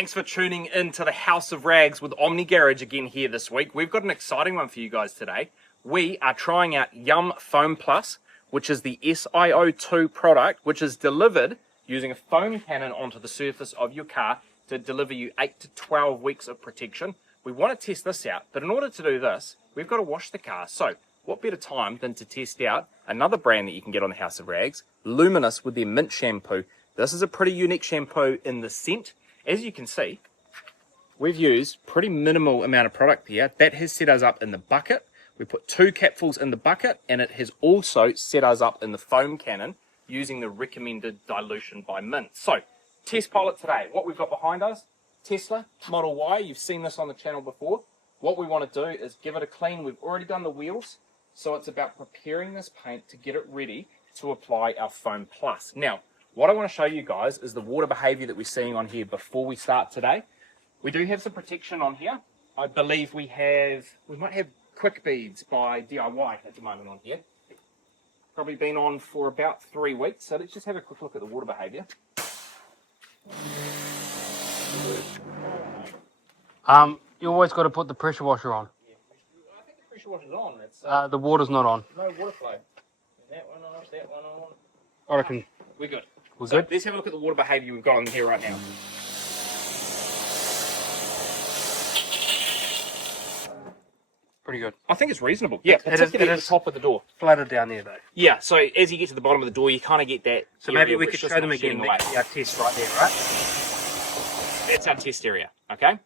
Thanks for tuning in to the House of Rags with Omni Garage again here this week. We've got an exciting one for you guys today. We are trying out Yum Foam Plus, which is the SiO2 product, which is delivered using a foam cannon onto the surface of your car to deliver you 8 to 12 weeks of protection. We want to test this out, but in order to do this, we've got to wash the car. So what better time than to test out another brand that you can get on the House of Rags, Luminous, with their mint shampoo. This is a pretty unique shampoo in the scent. As you can see, we've used pretty minimal amount of product here. That has set us up in the bucket. We put 2 capfuls in the bucket, and it has also set us up in the foam cannon using the recommended dilution by Mint. So, test pilot today. What we've got behind us, Tesla Model Y. You've seen this on the channel before. What we want to do is give it a clean. We've already done the wheels, so it's about preparing this paint to get it ready to apply our Foam Plus. Now, what I want to show you guys is the water behavior that we're seeing on here before we start today. We do have some protection on here. I believe we might have Quick Beads by DIY at the moment on here. Probably been on for about 3 weeks, so let's just have a quick look at the water behavior. You always got to put the pressure washer on. Yeah, I think the pressure washer's on. It's, the water's not on. no water flow. That one on, that one on. I reckon We're good. we're So good. let's have a look at the water behavior we've got on here right now. Pretty good. I think it's reasonable. Yeah, particularly at the top of the door. Flatter down there though. Yeah, so as you get to the bottom of the door, you kind of get that. So maybe area we where could it's just show them not again. shedding away. Our test right there, right? That's our test area, okay?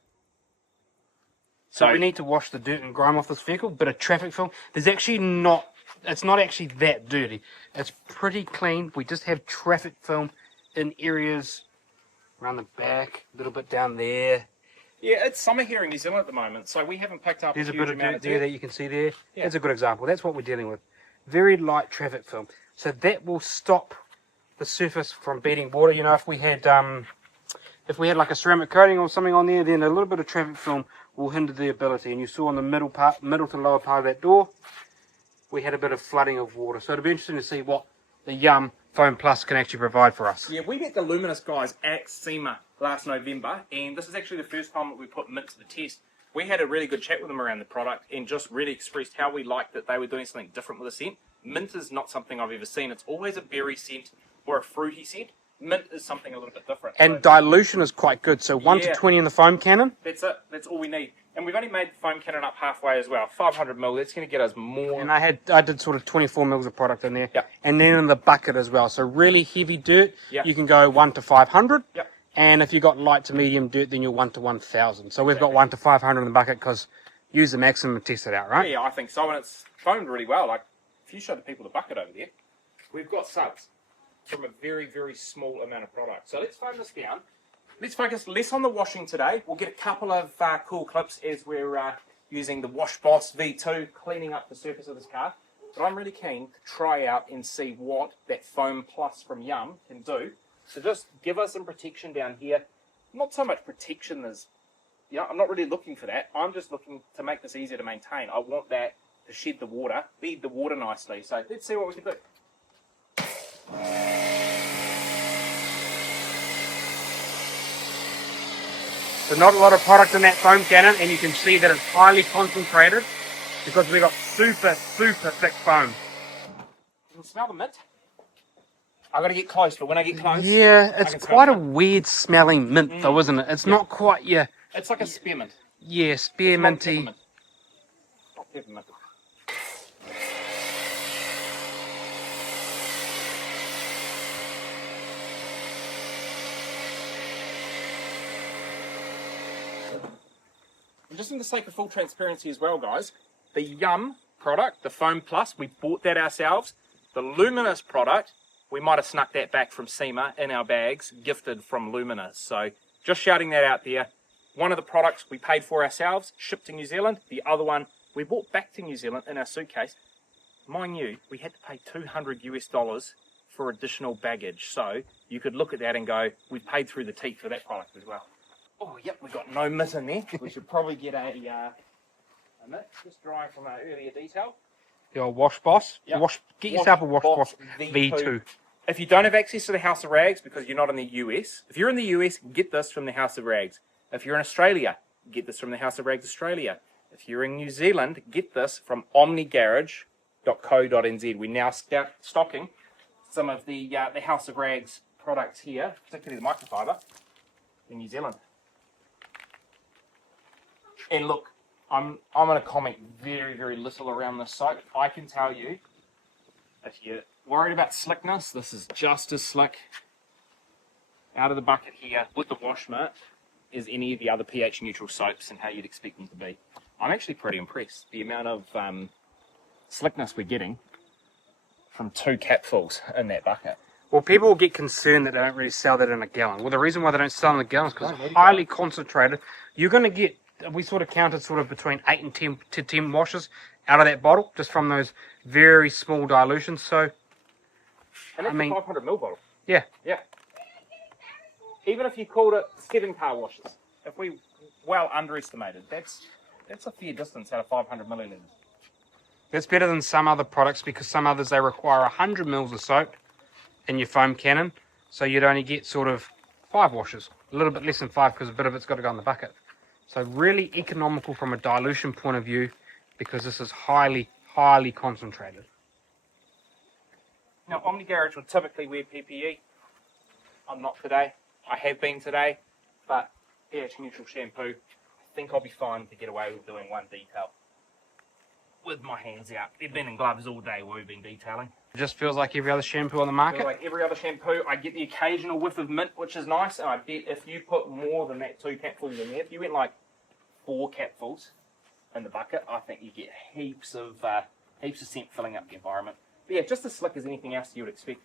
So we need to wash the dirt and grime off this vehicle. Bit of traffic film. There's actually not. It's not actually that dirty. It's pretty clean. We just have traffic film in areas around the back, a little bit down there. Yeah, it's summer here in New Zealand at the moment, so we haven't picked up There's a huge bit of amount dirt of there that you can see there. Yeah. That's a good example. That's what we're dealing with. Very light traffic film. So that will stop the surface from beating water. You know, if we had like a ceramic coating or something on there, then a little bit of traffic film will hinder the ability. And you saw on the middle to lower part of that door, we had a bit of flooding of water. So it'll be interesting to see what the Yum Foam Plus can actually provide for us. Yeah, we met the Luminous guys at SEMA last November, and this is actually the first time that we put Mint to the test. We had a really good chat with them around the product and just really expressed how we liked that they were doing something different with the scent. Mint is not something I've ever seen. It's always a berry scent or a fruity scent. Mint is something a little bit different. And So dilution is quite good. So 1 to Yeah. 20 in the foam cannon. that's it. That's all we need. And we've only made the foam cannon up halfway as well. 500 ml. That's going to get us more. And I did sort of 24 mils of product in there. Yep. And then in the bucket as well. So really heavy dirt, Yep. you can go 1 to 500. Yep. And if you got light to medium dirt, then you're 1 to 1,000. So we've got 1 to 500 in the bucket because use the maximum and test it out, right? Yeah, I think so, and it's foamed really well. Like, if you show the people the bucket over there, we've got subs from a very, very small amount of product. So let's foam this down. Let's focus less on the washing today. We'll get a couple of cool clips as we're using the Wash Boss V2, cleaning up the surface of this car. But I'm really keen to try out and see what that Foam Plus from Yum can do. So just give us some protection down here. Not so much protection as, you know, I'm not really looking for that. I'm just looking to make this easier to maintain. I want that to shed the water, bead the water nicely. So let's see what we can do. So not a lot of product in that foam cannon, and you can see that it's highly concentrated because we've got super, super thick foam. You can smell the mint. I got to get close, but when I get close, Yeah, it's can smell quite a it. weird smelling mint though, isn't it? It's not quite, It's like a spearmint. spearminty. Not peppermint. And just in the sake of full transparency as well, guys, the Yum product, the Foam Plus, we bought that ourselves. The Luminous product, we might have snuck that back from SEMA in our bags, gifted from Luminous. So just shouting that out there. One of the products we paid for ourselves, shipped to New Zealand. The other one we brought back to New Zealand in our suitcase. Mind you, we had to pay $200 for additional baggage. So you could look at that and go, we paid through the teeth for that product as well. Oh, yep, we've got no mitt in there. We should probably get a mitt, just drying from our earlier detail. The old Wash Boss. Yep. Get yourself a Wash Boss V2. If you don't have access to the House of Rags because you're not in the US, if you're in the US, get this from the House of Rags. If you're in Australia, get this from the House of Rags Australia. If you're in New Zealand, get this from omnigarage.co.nz. We're now stocking some of the House of Rags products here, particularly the microfiber, in New Zealand. And look, I'm going to comment very, very little around this soap. I can tell you, if you're worried about slickness, this is just as slick out of the bucket here with the wash mitt as any of the other pH neutral soaps and how you'd expect them to be. I'm actually pretty impressed. The amount of slickness we're getting from 2 capfuls in that bucket. Well, people will get concerned that they don't really sell that in a gallon. Well, the reason why they don't sell in a gallon is because it's highly concentrated. You're going to get, we sort of counted sort of between 8 and 10 to 10 washes out of that bottle, just from those very small dilutions. So, And that's a 500ml bottle. yeah. Yeah. Even if you called it 7-car washes, if we well underestimated, that's a fair distance out of 500 millilitres. That's better than some other products because some others, they require 100 mils of soap in your foam cannon. So you'd only get sort of 5 washes, a little bit less than 5 because a bit of it's got to go in the bucket. So really economical from a dilution point of view because this is highly, highly concentrated. Now, Omni Garage would typically wear PPE. I'm not today. I have been today, but pH neutral shampoo, I think I'll be fine to get away with doing one detail with my hands out. They've been in gloves all day while we've been detailing. It just feels like every other shampoo on the I market. feel like every other shampoo, I get the occasional whiff of mint, which is nice, and I bet if you put more than that 2 capfuls in there, if you went like 4 capfuls in the bucket, I think you get heaps of scent filling up the environment. But yeah, just as slick as anything else you would expect.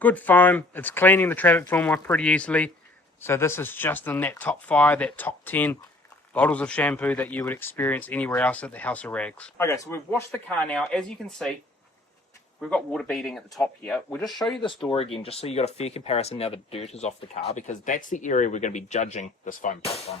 Good foam. It's cleaning the traffic film off pretty easily. So this is just in that top 5, that top 10 bottles of shampoo that you would experience anywhere else at the House of Rags. Okay, so we've washed the car now. As you can see, we've got water beading at the top here. We'll just show you this door again, just so you got a fair comparison now the dirt is off the car, because that's the area we're going to be judging this foam plus on.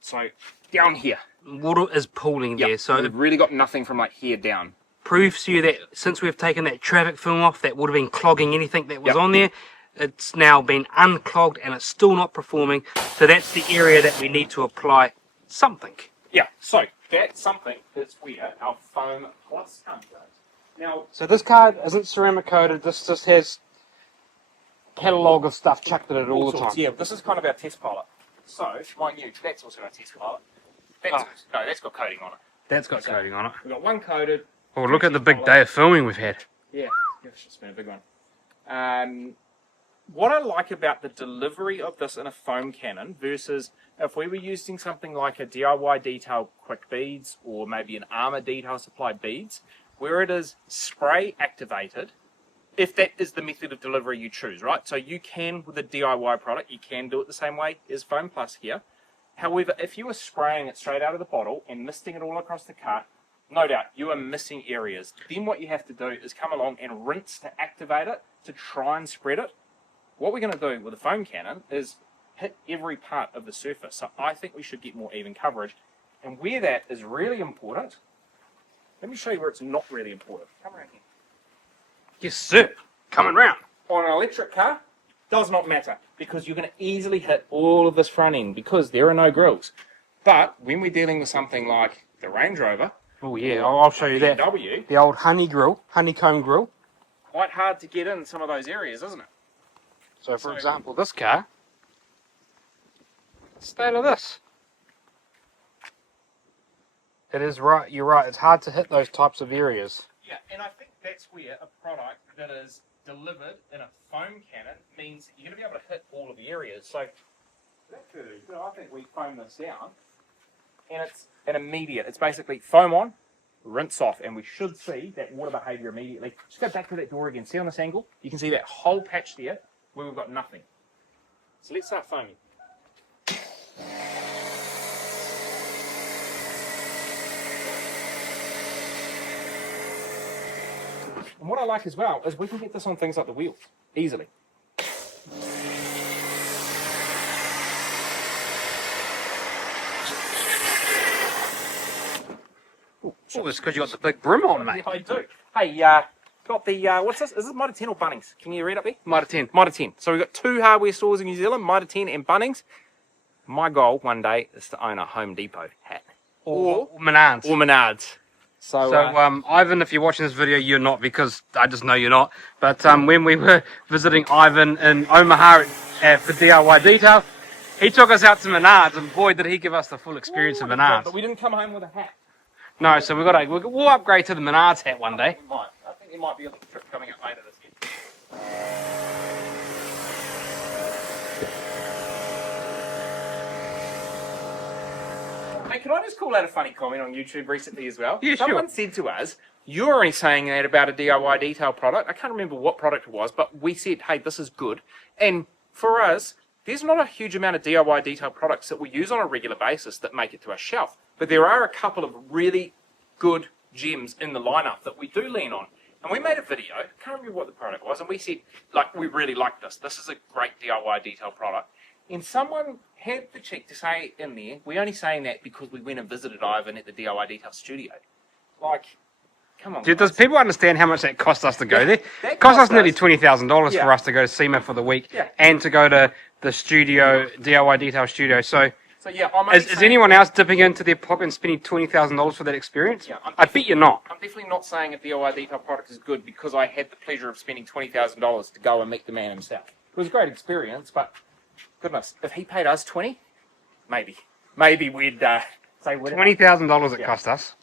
So, down here. Water is pooling there, so we've really got nothing from like here down. Proves to you that since we've taken that traffic film off, that would have been clogging anything that was on there. It's now been unclogged and it's still not performing. So that's the area that we need to apply something. Yeah, so that something is where our foam plus comes in. Now, so this card isn't ceramic coated. This just has catalogue of stuff chucked at it all the time. Yeah, this is kind of our test pilot. So, mind you, that's also our test pilot. No, that's got coating on it. That's got coating on it. We've got one coated. Oh, look at the big day of filming we've had. Yeah, it's just been a big one. What I like about the delivery of this in a foam cannon versus if we were using something like a DIY detail quick beads or maybe an Armour detail supply beads, where it is spray activated, if that is the method of delivery you choose, right? So you can, with a DIY product, you can do it the same way as Foam Plus here. However, if you are spraying it straight out of the bottle and misting it all across the cart, no doubt you are missing areas. Then what you have to do is come along and rinse to activate it, to try and spread it. What we're going to do with a foam cannon is hit every part of the surface. So I think we should get more even coverage. And where that is really important, let me show you where it's not really important. Come around here. Yes, sir. Coming round. On an electric car, does not matter because you're going to easily hit all of this front end because there are no grills. But when we're dealing with something like the Range Rover, oh yeah, I'll show you that. BMW, the old honeycomb grill. Quite hard to get in some of those areas, isn't it? So for example, this car, state of this. It is right, you're right, it's hard to hit those types of areas. Yeah, and I think that's where a product that is delivered in a foam cannon means you're going to be able to hit all of the areas. So that's really good. I think we foam this down and it's an immediate. It's basically foam on, rinse off, and we should see that water behaviour immediately. Just go back to that door again. See on this angle? You can see that whole patch there where we've got nothing. So let's start foaming. And what I like as well is we can get this on things like the wheels easily. Oh, it's because you got the big brim on, mate. I do. Hey, got the, what's this? Is this Mitre 10 or Bunnings? Can you read up there? Mitre 10. Mitre 10. So we've got 2 hardware stores in New Zealand, Mitre 10 and Bunnings. My goal one day is to own a Home Depot hat. Or Menards. Or Menards. So, Ivan, if you're watching this video, you're not, because I just know you're not. But when we were visiting Ivan in Omaha for DIY Detail, he took us out to Menards, and boy, did he give us the full experience of Menards. But we didn't come home with a hat. No, so we'll upgrade to the Menards hat one day. We might. I think there might be a little trip coming up later this year. Hey, can I just call out a funny comment on YouTube recently as well? Yeah, Someone said to us, you're only saying that about a DIY detail product. I can't remember what product it was, but we said, hey, this is good. And for us, there's not a huge amount of DIY detail products that we use on a regular basis that make it to our shelf. But there are a couple of really good gems in the lineup that we do lean on. And we made a video, can't remember what the product was, and we said, like, we really like this. This is a great DIY detail product. And someone had the cheek to say in there, we're only saying that because we went and visited Ivan at the DIY detail studio. Like, come on. Does people understand how much that cost us to go there? That It cost us cost nearly us- $20,000 Yeah. for us to go to SEMA for the week, Yeah. and to go to the studio, DIY Detail studio. So, So yeah, I'm only is saying anyone that- else dipping into their pocket and spending $20,000 for that experience? Yeah, I bet you're not. I'm definitely not saying a DIY detail product is good because I had the pleasure of spending $20,000 to go and meet the man himself. It was a great experience, but goodness, if he paid us 20, maybe we'd say whatever. $20,000 it Yeah. cost us.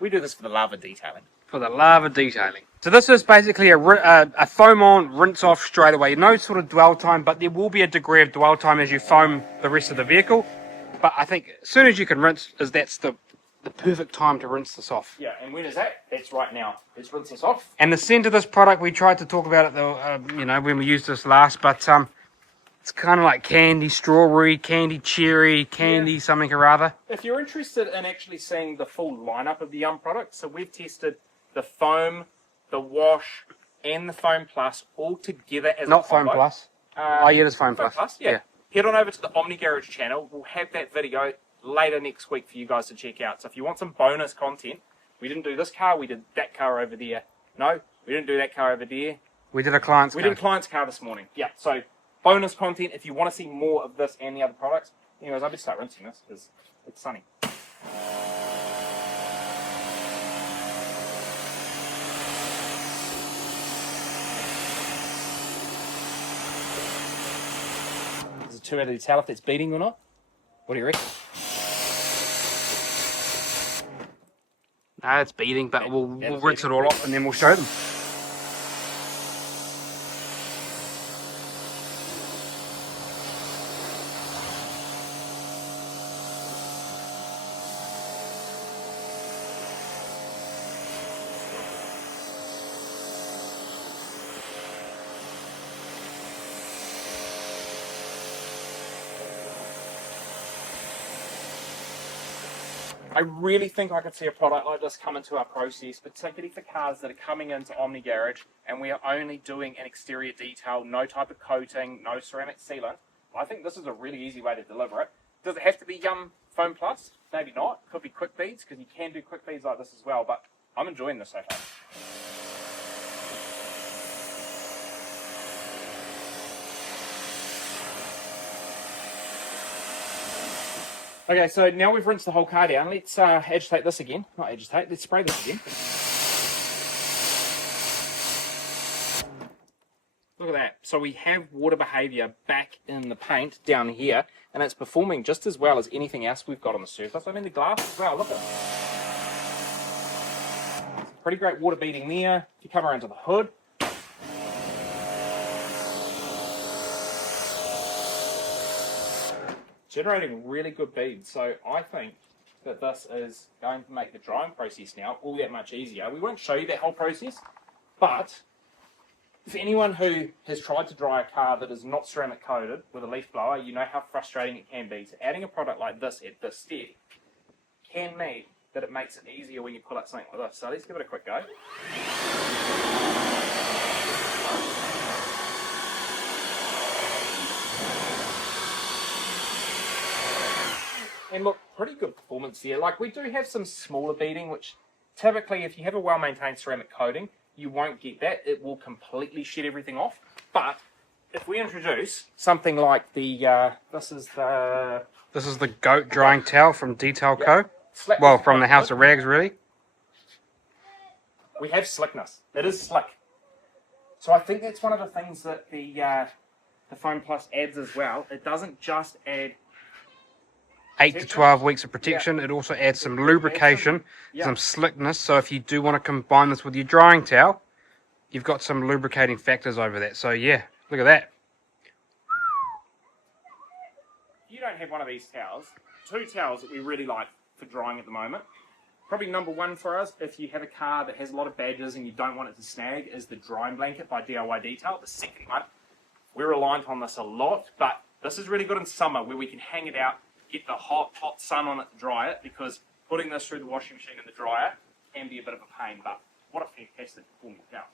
We do this for the love of detailing. For the love of detailing. So this is basically a foam on, rinse off straight away. No sort of dwell time, but there will be a degree of dwell time as you foam the rest of the vehicle. But I think as soon as you can rinse, that's the perfect time to rinse this off. Yeah, and when is that? It's right now. Let's rinse this off. And the scent of this product, we tried to talk about it though, when we used this last, but it's kind of like candy strawberry, candy cherry, candy something or other. If you're interested in actually seeing the full lineup of the Yum products, so we've tested the foam, the wash, and the foam plus all together as Not a foam combo. plus. Oh yeah, it is foam plus. Yeah. Head on over to the Omni Garage channel. We'll have that video later next week for you guys to check out. So if you want some bonus content, we didn't do this car, we did that car over there. No, we didn't do that car over there. We did a client's We code. did a client's car this morning. Yeah, so bonus content if you want to see more of this and the other products. Anyways, I better start rinsing this because it's sunny. Is it too early to tell if it's beating or not? What do you reckon? No, it's beating, but we'll it's rinse it beating. all off and then we'll show them. I really think I could see a product like this come into our process, particularly for cars that are coming into Omni Garage and we are only doing an exterior detail, no type of coating, no ceramic sealant. I think this is a really easy way to deliver it. Does it have to be Yum Foam Plus? Maybe not. Could be quick beads because you can do quick beads like this as well, but I'm enjoying this so far. Okay, so now we've rinsed the whole car down. Let's agitate this again. Not agitate, let's spray this again. Look at that. So we have water behaviour back in the paint down here, and it's performing just as well as anything else we've got on the surface. I mean the glass as well, look at it. Pretty great water beading there. If you come around to the hood, generating really good beads. So I think that this is going to make the drying process now all that much easier. We won't show you that whole process, but for anyone who has tried to dry a car that is not ceramic coated with a leaf blower, you know how frustrating it can be. So adding a product like this at this step can mean that it makes it easier when you pull out something like this. So let's give it a quick go. And look, pretty good performance here. Like, we do have some smaller beading, which typically, if you have a well-maintained ceramic coating, you won't get that. It will completely shed everything off. But if we introduce something like the, this is the goat drying towel from Detail Co. Slackness Well, from the quite House good. of Rags, really. We have slickness. It is slick. So I think that's one of the things that the Foam Plus adds as well. It doesn't just add 8 to 12 weeks of protection. It also adds some lubrication, yeah. some slickness. So if you do want to combine this with your drying towel, you've got some lubricating factors over that. So yeah, look at that. If you don't have one of these towels, two towels that we really like for drying at the moment, probably number one for us, if you have a car that has a lot of badges and you don't want it to snag, is the drying blanket by DIY Detail. The second one, we're reliant on this a lot, but this is really good in summer where we can hang it out, get the hot sun on it to dry it, because putting this through the washing machine and the dryer can be a bit of a pain, but what a fantastic performing towel.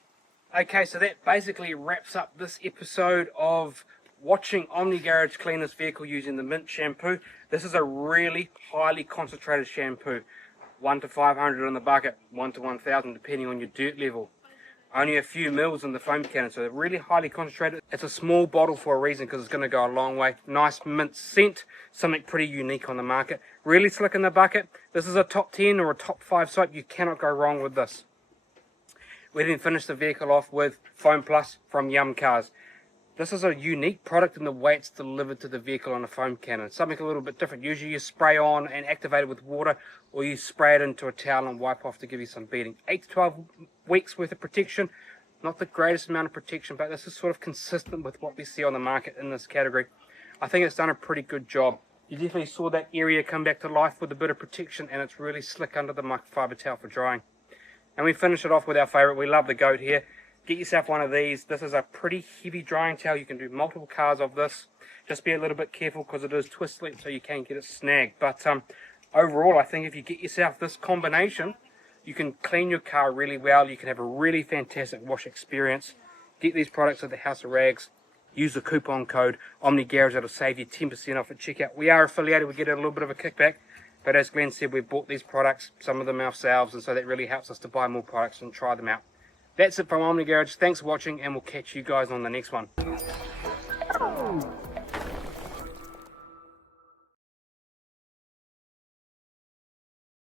Okay, so that basically wraps up this episode of watching Omni Garage clean this vehicle using the Mint shampoo. This is a really highly concentrated shampoo. 1 to 500 in the bucket, 1 to 1000 depending on your dirt level. Only a few mils in the foam cannon, so they're really highly concentrated. It's a small bottle for a reason because it's going to go a long way. Nice mint scent, something pretty unique on the market. Really slick in the bucket. This is a top 10 or a top 5 soap. You cannot go wrong with this. We then finished the vehicle off with Foam Plus from Yum Cars. This is a unique product in the way it's delivered to the vehicle on a foam cannon. Something a little bit different. Usually you spray on and activate it with water, or you spray it into a towel and wipe off to give you some beading. 8 to 12 weeks worth of protection. Not the greatest amount of protection, but this is sort of consistent with what we see on the market in this category. I think it's done a pretty good job. You definitely saw that area come back to life with a bit of protection, and it's really slick under the microfiber towel for drying. And we finish it off with our favorite. We love the goat here. Get yourself one of these. This is a pretty heavy drying towel. You can do multiple cars of this. Just be a little bit careful because it is twisted, so you can get it snagged. But overall, I think if you get yourself this combination, you can clean your car really well. You can have a really fantastic wash experience. Get these products at the House of Rags. Use the coupon code OmniGarage. That'll save you 10% off at checkout. We are affiliated. We get a little bit of a kickback. But as Glenn said, we've bought these products, some of them ourselves, and so that really helps us to buy more products and try them out. That's it from Omni Garage. Thanks for watching, and we'll catch you guys on the next one.